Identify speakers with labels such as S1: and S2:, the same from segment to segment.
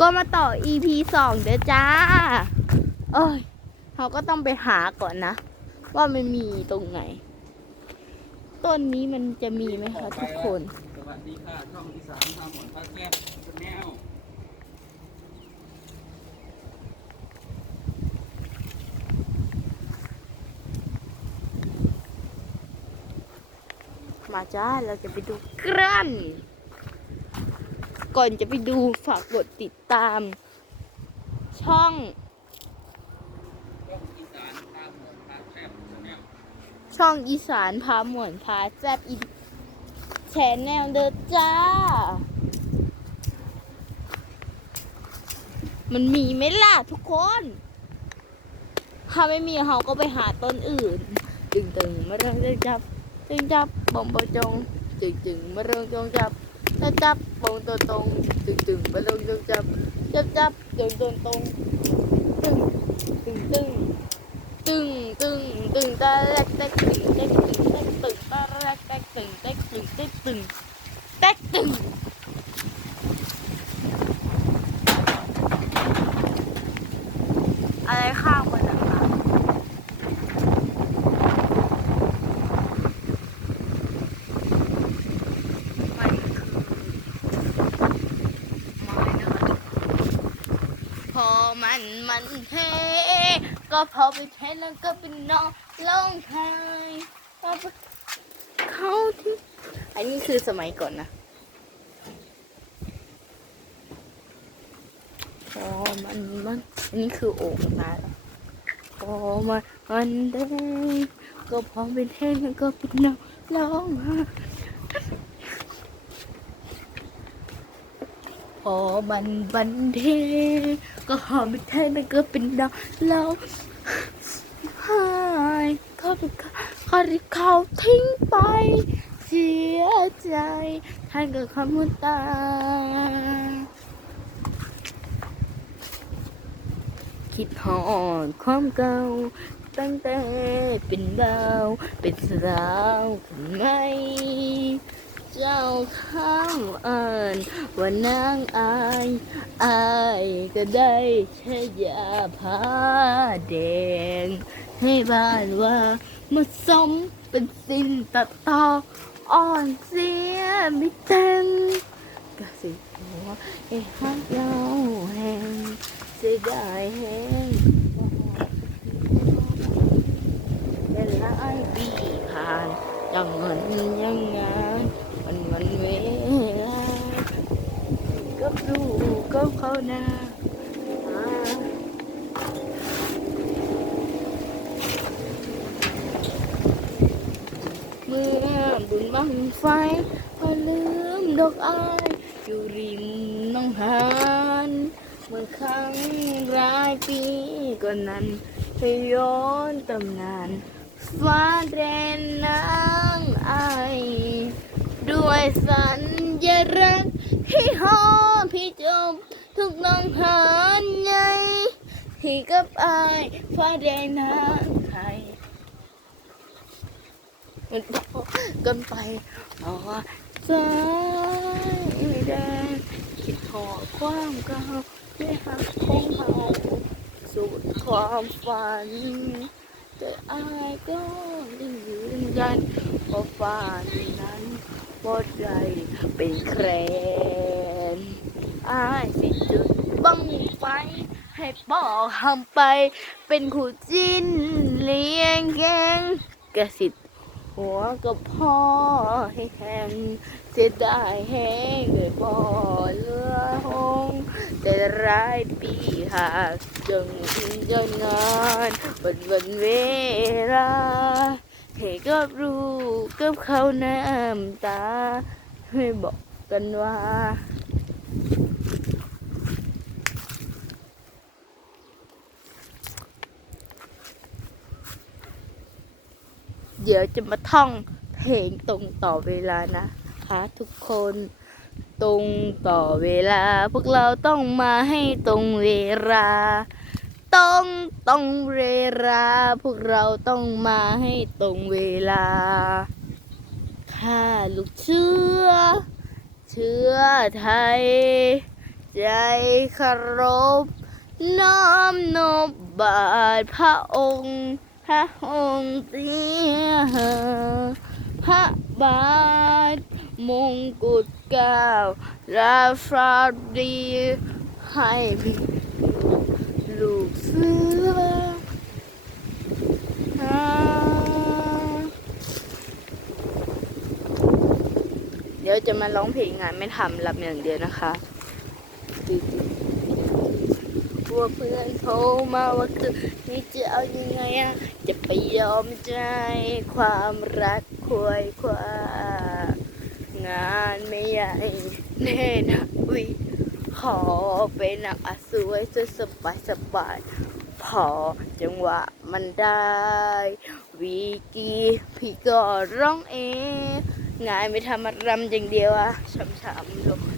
S1: ก็มาต่อ EP สองเด้อจ้า เอ้ย เราก็ต้องไปหาก่อนนะ ว่ามันมีตรงไหน ต้นนี้มันจะมีไหมคะทุกคน
S2: สวัสดีค่ะช่องที่สามทำหมอนพระแก้วแนว
S1: มาจ้า เราจะไปดูกรัน ก่อนจะไปดูฝากกดติดตาม ช่อง
S2: ช่องอีสานพา
S1: หมวนพาแซบอีแชนแนลเด้อจ้า มันมีไหมล่ะทุกคน ถ้าไม่มีเขาก็ไปหาต้นอื่น จึงตึงมาเรื่องจงจับ จึงจับบองบอจง จึงจึงมาเรื่องจงจับ จับจับบองตัวตรงตึงตึงไปลงจงจับจับจับจึงตรงตรงตึงตึงตึงตึงตึงตึงตาแรกแตกตึงแตกตึงแตกตึงตาแรกแตกตึงแตกตึงแตกตึงแตกตึงอะไรข้างบนนะคะมันคือไม้นะคะ พอ มันมันเทก็พอไปเทแล้วก็เป็นน้องร้องไห้เขาที่อันนี้คือสมัยก่อนนะพอมันมันอันนี้คือโอ่งนะพอมันมันเทก็พอไปเทแล้วก็เป็นน้องร้องไห้ พอบันบันเทก็หอมไม่แท้มันก็เป็นดาวแล้วหายเขาไปเขาที่เขาทิ้งไป เสียใจแทนกับคำว่าตาคิดหอนความเก่าตั้งแต่เป็นดาว เป็นสาวทำไม เจ้าข้าวอ่านว่านางอายอายก็ได้แค่ยาผ้าแดง ให้บ้านว่ามาสมเป็นสิ่งตัดต่ออ่อนเสียไม่เต็มก็สิหัวไอ้ฮักเยาแหงเสียดายแหงเป็นหลายปีผ่านยังเงินยังงานมันเวลาก็ดูก็เขาห น้าเมื่อบุญบังไฟพอลืมดอกอายอยู่ริมน้องหานเมื่อครั้งรายปีก่อนนั้นให้ย้อนตำนานฟ้าแดนนางไอายด้วยสัญญรักษณ์ที่หอพี่จม ทุกน้องหานใหญ่ที่กับอายฟ้าแดนนางไทยมันพอกันไปเพราะว่าสายแดนคิดหอความเก่าที่หักของเขาสุดความฝันแต่อายก็ยังยืนยันว่าฝันนั้นบ่ได้เป็นแคร อายสิจุดบังไฟให้ปอกหำไป เป็นคู่จิ้นเลี้ยงแกงกระสิทธิ์หัวกับพ่อให้แห้งเสียดายแห้งเลยบ่เลือหงแต่ร้ายปีหากจงจนงานวันวันเวลาให้กับรู้กับเขาน้ำตาให้บอกกันว่า เดี๋ยวจะมาท่องเพลงตรงต่อเวลานะคะทุกคนตรงต่อเวลา พวกเราต้องมาให้ตรงเวลาต้องต้องเวลา พวกเราต้องมาให้ตรงเวลาข้าลูกเชื้อเชื้อไทย ใจเคารพน้อมนบบาทพระองค์ ระองค์เตี้ยพระบาทมงกุฎเก้าราชาดีให้พี่ลูกเสือเดี๋ยวจะมาร้องเพลงงานไม่ทำรับอย่างเดียวนะคะก ลัวเพื่อนโทรมาว่าคือนี่จะเอายังไงอะจะไปยอมใจความรักควยคว้างานไม่ใหญ่แน่นะวิขอเป็นนักอาสวยสวยสบายสบายพอจังหวะมันได้ วีกีพี่ก็ร้องเองงานไม่ทำมารำอย่างเดียวอะช้ำๆลง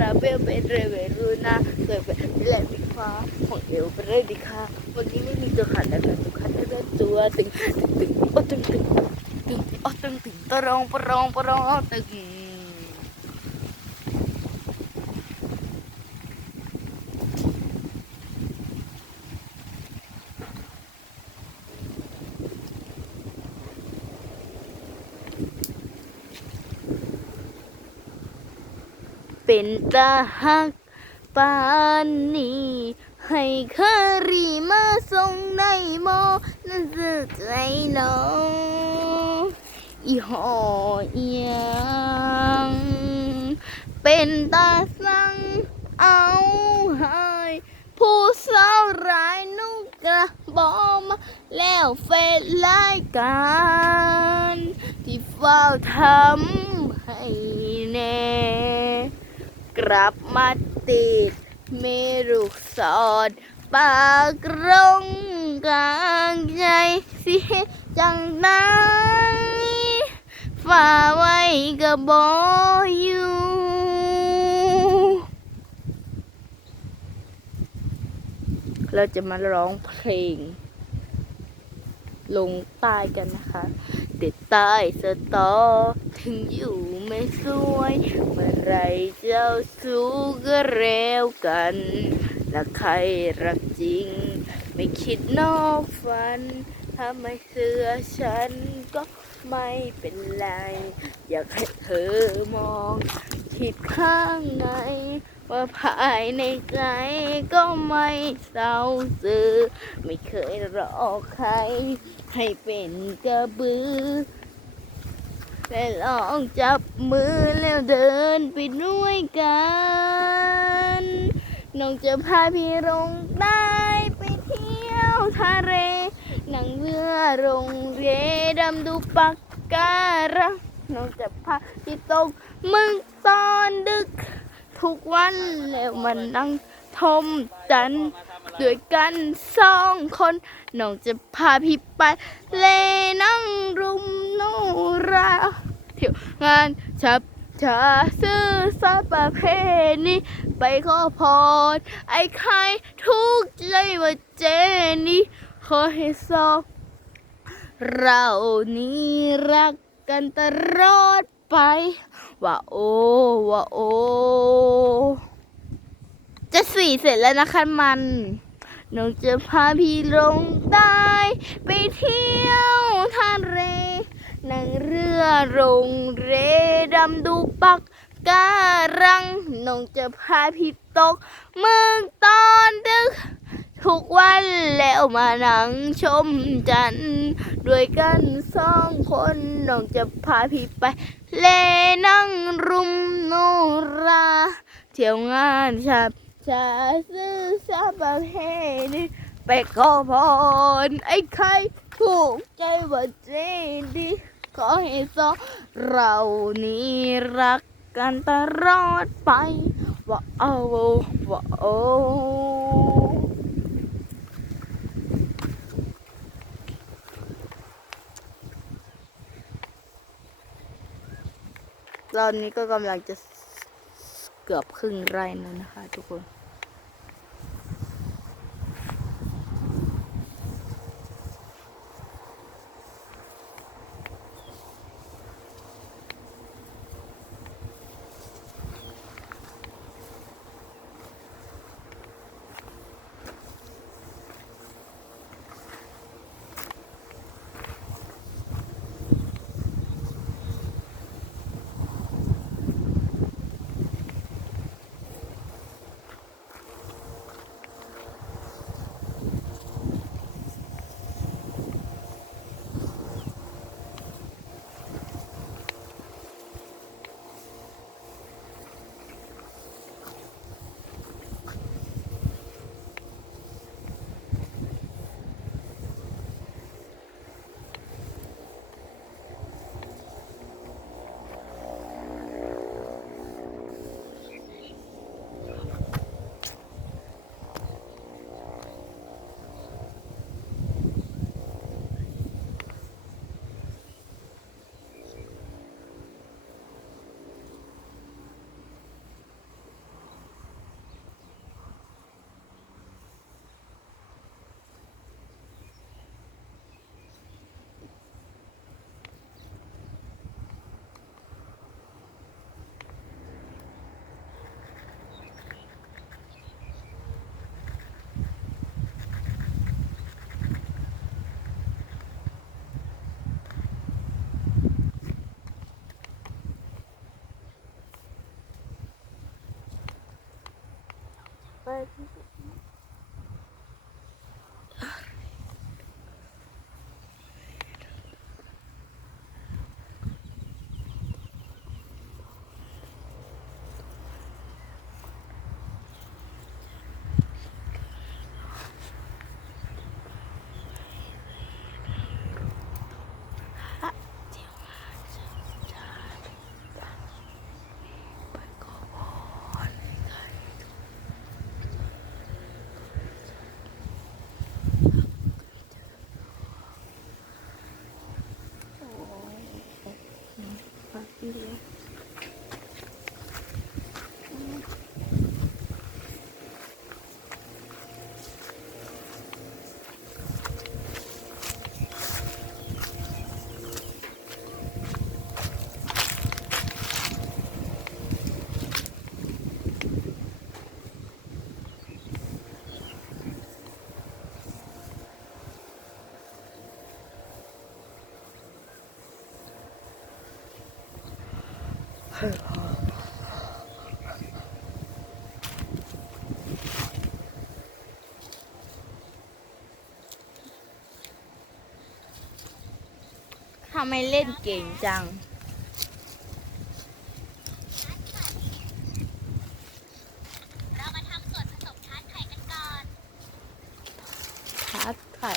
S1: ราเบลเป็นเรเวรูนาเกิดเป็นแหลมดีคว้าของเอวเป็นเรดิคาวันนี้ไม่มีตัวขัดแต่ตัวขัดแต่ตัวตึงตึงตึงโอ้ตึงตึงตึงโอ้ตึงตึงตะรองปรองปรองตึง เป็นตาหักปานนี้ให้คอรีมาส่งในหมนั่นสึกใจน้องอีหอเอียงเป็นตาสั่งเอาให้ผู้สาวร้ายนุกกระบอมาแล้วเฟซรายการที่เฝ้าทำให้แน่ กลับมาติดเมรุกสอดปากรงกลางใจสิจังนั้นฝ่าไว้ก็บออยู่เราจะมาร้องเพลงลงใต้กันนะคะ เด็ดใต้สตอ ถึงอยู่ไม่สวย เมื่อไรเจ้าสู้ก็เร็วกันและใครรักจริง ไม่คิดนอกฝัน ถ้าไม่เชื่อฉันก็ไม่เป็นไร อยากให้เธอมองคิดข้างในว่าภายในใจก็ไม่เศร้าซื่อไม่เคยรอใคร ให้เป็นกระบือและลองจับมือแล้วเดินไปด้วยกัน น้องจะพาพี่ลงใต้ไปเที่ยวทะเลนั่งเรือลงเรดำดูปักการังน้องจะพาพี่ตกมึงตอนดึก ทุกวันแล้วมันนั่งทมจันด้วยกันสองคนน้องจะพาพี่ไปเลนั่งรุมโนราเที่ยวงานชับชาซื้อสาประเพณีไปขอพรไอ้ใครทุกใจว่าเจนี่ขอให้สอบเรานี้รักกันตลอดไป ว่าโอว่าโอจะสี่เสร็จแล้วนะคะมันน้องจะพาพี่ลงใต้ไปเที่ยวทะเลนั่งเรือลงเรดำดูปักการังน้องจะพาพี่ตกเมืองตอนดึก ทุกวันแล้วมานั่งชมจันทร์ด้วยกันสองคนน้องจะพาพี่ไป เลนั่งรุมโนรา เที่ยวงานชับชาซื้อซาประเพณีไปขอพรไอ้ใครถูกใจว่าเจดีขอให้สองเรานี้รักกันตลอดไปว่าเอาว่าโอ ตอนนี้ก็กำลังจะเกือบครึ่งไร่แล้วนะคะ ทุกคน ไป ทำไมเล่นเก่งจัง
S3: เรามาทำส่วนผสมทาร์ตไข่กันก่อน
S1: ทาร์ตไข่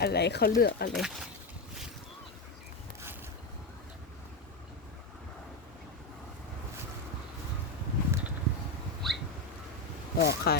S1: อะไรเขาเลือกอะไร ออกไข่